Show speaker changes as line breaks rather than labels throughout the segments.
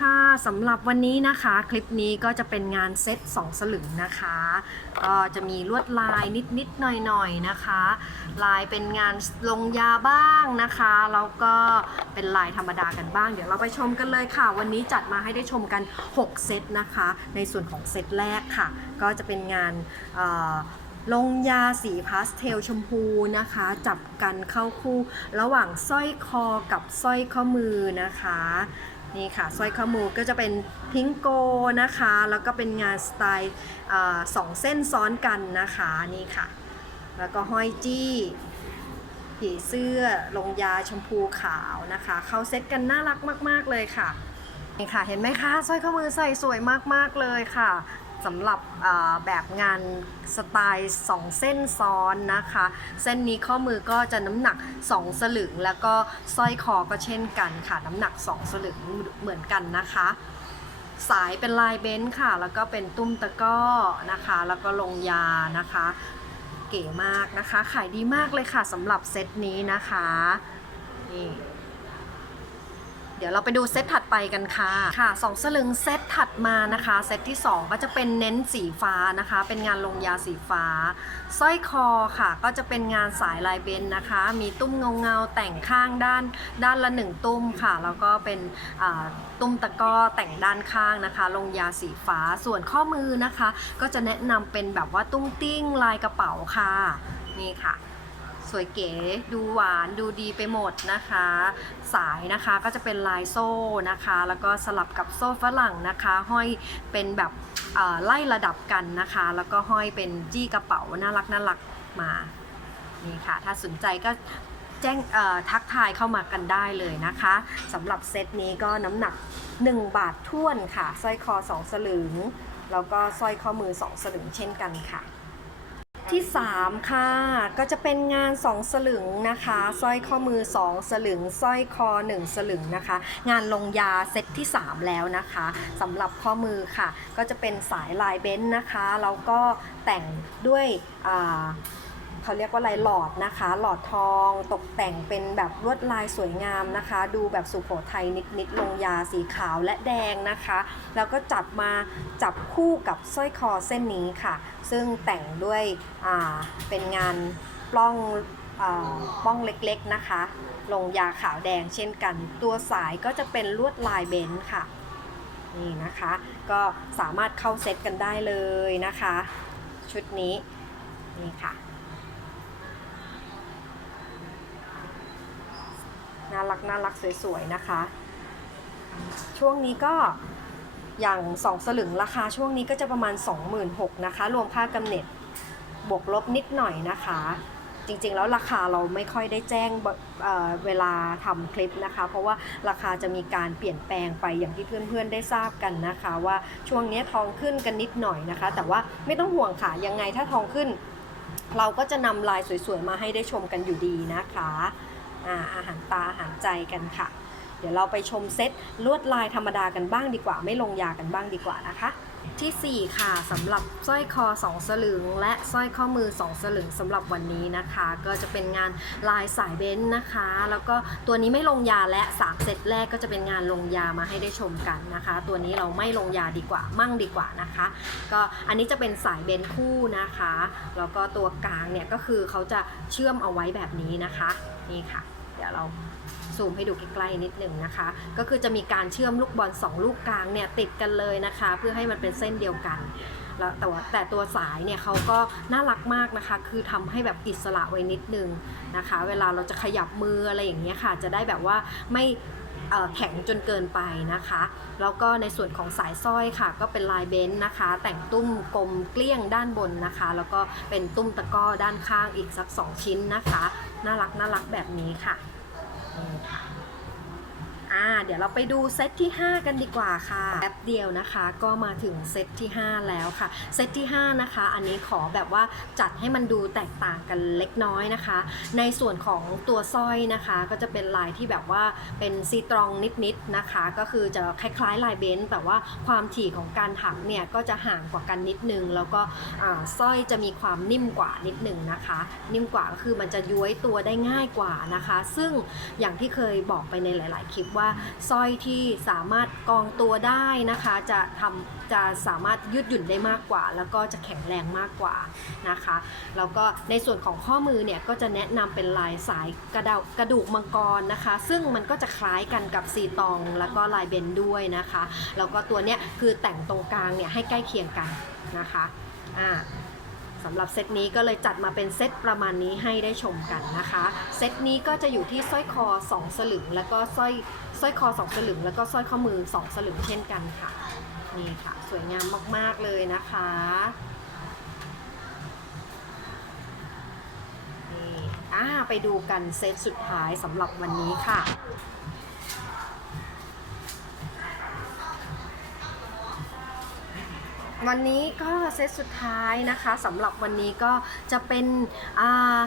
ค่ะสำหรับวันนี้นะคะ คลิปนี้ก็จะเป็นงานเซตสองสลึงนะคะ ก็จะมีลวดลายนิดๆหน่อยๆนะคะ ลายเป็นงานลงยาบ้างนะคะแล้วก็เป็นลายธรรมดากันบ้าง เดี๋ยวเราไปชมกันเลยค่ะ วันนี้จัดมาให้ได้ชมกัน 6 เซตนะคะ ในส่วนของเซตแรกค่ะ ก็จะเป็นงานลงยาสีพาสเทลชมพูนะคะ จับกันเข้าคู่ ระหว่างสร้อยคอกับสร้อยข้อมือนะคะ นี่ค่ะสร้อยข้อมือก็จะเป็นพิงโกนะคะ แล้วก็เป็นงานสไตล์สองเส้นซ้อนกันนะคะนี่ค่ะ แล้วก็ห้อยจี้ผีเสื้อลงยาชมพูขาวนะคะ เขาเซ็ตกันน่ารักมาก ๆ เลยค่ะนี่ค่ะ เห็นไหมคะสร้อยข้อมือใส่สวยมาก ๆ เลยค่ะ สำหรับแบบงานสไตล์ 2 เส้นซ้อนนะคะ เส้นนี้ข้อมือก็จะน้ำหนัก 2 สลึง แล้วก็สร้อยคอก็เช่นกันค่ะน้ำหนัก 2 สลึงเหมือนกันนะคะ สายเป็นลายเบนซ์ค่ะ แล้วก็เป็นตุ้มตะก้อนะคะ แล้วก็ลงยานะคะ เก๋มากนะคะ ขายดีมากเลยค่ะสำหรับเซตนี้นะคะนี่ เดี๋ยวเราไปดูเซตถัดไปกันค่ะ ค่ะสองสลึงเซตถัดมานะคะ เซตที่ 2 ก็จะเป็นเน้นสีฟ้านะคะ เป็นงานลงยาสีฟ้า สร้อยคอค่ะ ก็จะเป็นงานสายลายเบนนะคะ มีตุ้มเงาเงาๆแต่งข้างด้านด้านละหนึ่งตุ้มค่ะ แล้วก็เป็นอ่าตุ้มตะกร้อแต่งด้านข้างนะคะ ลงยาสีฟ้า ส่วนข้อมือนะคะ ก็จะแนะนำเป็นแบบว่าตุ้งติ้งลายกระเป๋าค่ะ นี่ค่ะ สวยเก๋ ดูหวานดูดีไปหมดนะคะ สายนะคะก็จะเป็นลายโซ่นะคะ แล้วก็สลับกับโซ่ฝรั่งนะคะ ห้อยเป็นแบบไล่ระดับกันนะคะ แล้วก็ห้อยเป็นจี้กระเป๋าน่ารักน่ารักมานี่ค่ะ ถ้าสนใจก็แจ้งทักทายเข้ามากันได้เลยนะคะสำหรับเซตนี้ก็น้ำหนัก 1 บาทท้วนค่ะสร้อยคอ 2 สลึง แล้วก็สร้อยข้อมือ 2 สลึงเช่นกันค่ะ ที่ 3 ค่ะ ก็จะเป็นงาน 2 สลึงนะคะสร้อยข้อมือ 2 สลึงสร้อยคอ 1 สลึงนะคะ งานลงยาเซตที่ 3 แล้วนะคะสำหรับข้อมือค่ะ ก็จะเป็นสายลายเบนซ์นะคะแล้วก็แต่งด้วยอ่า เขาเรียกว่าลายหลอดนะคะ หลอดทองตกแต่งเป็นแบบลวดลายสวยงามนะคะ ดูแบบสุโขทัยนิดๆลงยาสีขาวและแดงนะคะ แล้วก็จับมาจับคู่กับสร้อยคอเส้นนี้ค่ะ ซึ่งแต่งด้วยเป็นงานปล้องอป้องเล็กๆนะคะ ลงยาขาวแดงเช่นกัน ตัวสายก็จะเป็นลวดลายเบนซ์ค่ะนี่นะคะก็สามารถเข้าเซตกันได้เลยนะคะ ชุดนี้นี่ค่ะ รักน่ารักสวยๆนะคะ ช่วงนี้ก็อย่างสองสลึงราคาช่วงนี้ก็จะประมาณ 26,000นะคะ รวมค่ากำเนิดบวกลบนิดหน่อยนะคะ จริงๆแล้วราคาเราไม่ค่อยได้แจ้งเเวลาทำคลิปนะคะ เพราะว่าราคาจะมีการเปลี่ยนแปลงไปอย่างที่เพื่อนๆได้ทราบกันนะคะ ว่าช่วงนี้ทองขึ้นกันนิดหน่อยนะคะ แต่ว่าไม่ต้องห่วงค่ะยังไงถ้าทองขึ้น เราก็จะนำลายสวยๆมาให้ได้ชมกันอยู่ดีนะคะ อาอาหารตาอาหารใจกันค่ะ เดี๋ยวเราไปชมเซตลวดลายธรรมดากันบ้างดีกว่า ไม่ลงยากันบ้างดีกว่านะคะ ที่ 4 ค่ะสำหรับสร้อยคอ 2 สลึง และสร้อยข้อมือ 2 สลึงสำหรับวันนี้นะคะ ก็จะเป็นงานลายสายเบนนะคะ แล้วก็ตัวนี้ไม่ลงยาและ3เซตแรกก็จะเป็นงานลงยามาให้ได้ชมกันนะคะ ตัวนี้เราไม่ลงยาดีกว่ามั่งดีกว่านะคะ ก็อันนี้จะเป็นสายเบนคู่นะคะแล้วก็ตัวกลางเนี่ยก็คือเขาจะเชื่อมเอาไว้แบบนี้นะคะนี่ค่ะ เดี๋ยวเราซูมให้ดูใกล้ๆนิดหนึ่งนะคะ ก็คือจะมีการเชื่อมลูกบอล 2 ลูกกลางเนี่ยติดกันเลยนะคะ เพื่อให้มันเป็นเส้นเดียวกันแล้วแต่ว่าแต่ตัวสายเนี่ยเขาก็น่ารักมากนะคะ คือทำให้แบบอิสระไว้นิดนึงนะคะ เวลาเราจะขยับมืออะไรอย่างเงี้ยค่ะ จะได้แบบว่าไม่แข็งจนเกินไปนะคะ แล้วก็ในส่วนของสายสร้อยค่ะ ก็เป็นลายเบนซ์นะคะ แต่งตุ้มกลมเกลี้ยงด้านบนนะคะ แล้วก็เป็นตุ้มตะก้อด้านข้างอีกสัก 2 ชิ้นนะคะ น่ารักน่ารักแบบนี้ค่ะ Uh, อ่าเดี๋ยวเราไปดูเซตที่ 5 กันดีกว่าค่ะแป๊บเดียวนะคะ ก็มาถึงเซตที่ 5 แล้วค่ะ เซตที่ 5 นะคะ อันนี้ขอแบบว่าจัดให้มันดูแตกต่างกันเล็กน้อยนะคะ ในส่วนของตัวสร้อยนะคะ ก็จะเป็นลายที่แบบว่าเป็นซีตรองนิดๆนะคะ ก็คือจะคล้ายๆลายเบนซ์แต่ว่าความถี่ของการถักเนี่ยก็จะห่างกว่ากันนิดนึง แล้วก็สร้อยจะมีความนิ่มกว่านิดนึงนะคะ นิ่มกว่าก็คือมันจะย้วยตัวได้ง่ายกว่านะคะ ซึ่งอย่างที่เคยบอกไปในหลาย ๆ คลิปว่าว่าสร้อยที่สามารถกองตัวได้นะคะ จะทำจะสามารถยืดหยุ่นได้มากกว่า แล้วก็จะแข็งแรงมากกว่านะคะ แล้วก็ในส่วนของข้อมือเนี่ยก็จะแนะนำเป็นลายสายกระดกระดูกมังกรนะคะ ซึ่งมันก็จะคล้ายกันกับซีตองแล้วก็ลายเบนด้วยนะคะ แล้วก็ตัวเนี้ยคือแต่งตรงกลางเนี่ยให้ใกล้เคียงกันนะคะอ่าสำหรับเซตนี้ก็เลยจัดมาเป็นเซตประมาณนี้ให้ได้ชมกันนะคะ เซตนี้ก็จะอยู่ที่สร้อยคอ 2 สลึง แล้วก็สร้อย สร้อยคอ2สลึงแล้วก็สร้อยข้อมือ2สลึงเช่นกันค่ะ นี่ค่ะ สวยงามมากๆเลยนะคะนี่อ่าไปดูกันเซตสุดท้ายสำหรับวันนี้ค่ะวันนี้ก็เซตสุดท้ายนะคะสำหรับวันนี้ก็จะเป็นอ่า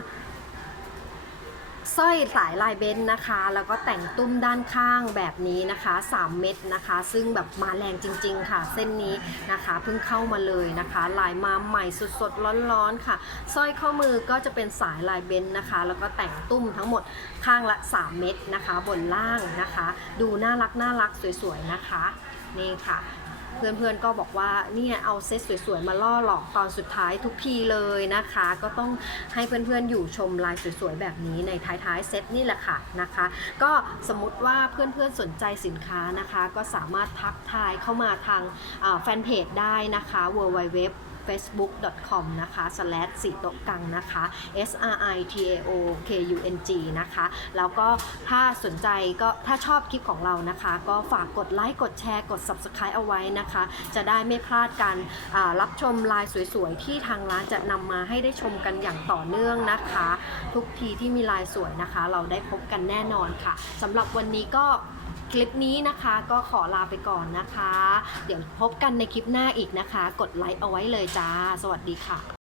สร้อยสายลายเบนนะคะ แล้วก็แต่งตุ้มด้านข้างแบบนี้นะคะ 3 เม็ดนะคะ ซึ่งแบบมาแรงจริง ๆ ค่ะ เส้นนี้นะคะเพิ่งเข้ามาเลยนะคะ ลายมาใหม่สดๆร้อนๆค่ะสร้อยข้อมือก็จะเป็นสายลายเบนนะคะ แล้วก็แต่งตุ้มทั้งหมดข้างละ 3 เม็ดนะคะ บนล่างนะคะ ดูน่ารักน่ารักสวยๆนะคะนี่ค่ะ เพื่อนๆก็บอกว่าเนี่ยเอาเซตสวยๆมาล่อหลอกตอนสุดท้ายทุกทีเลยนะคะ ก็ต้องให้เพื่อนๆอยู่ชมลายสวยๆแบบนี้ในท้ายๆเซตนี่แหละค่ะนะคะ ก็สมมติว่าเพื่อนๆสนใจสินค้านะคะ ก็สามารถทักทายเข้ามาทางแฟนเพจได้นะคะ w w w facebook.com นะคะ slash สีโตะกังนะคะ s r i t a o k u n g นะคะ แล้วก็ถ้าสนใจก็ถ้าชอบคลิปของเรานะคะ ก็ฝากกดไลค์ กดแชร์ กด subscribe เอาไว้นะคะ จะได้ไม่พลาดการรับชมลายสวยๆ ที่ทางร้านจะนำมาให้ได้ชมกันอย่างต่อเนื่องนะคะ ทุกทีที่มีลายสวยนะคะ เราได้พบกันแน่นอนค่ะสำหรับวันนี้ก็ คลิปนี้นะคะก็ขอลาไปก่อนนะคะ เดี๋ยวพบกันในคลิปหน้าอีกนะคะ กดไลค์เอาไว้เลยจ้า สวัสดีค่ะ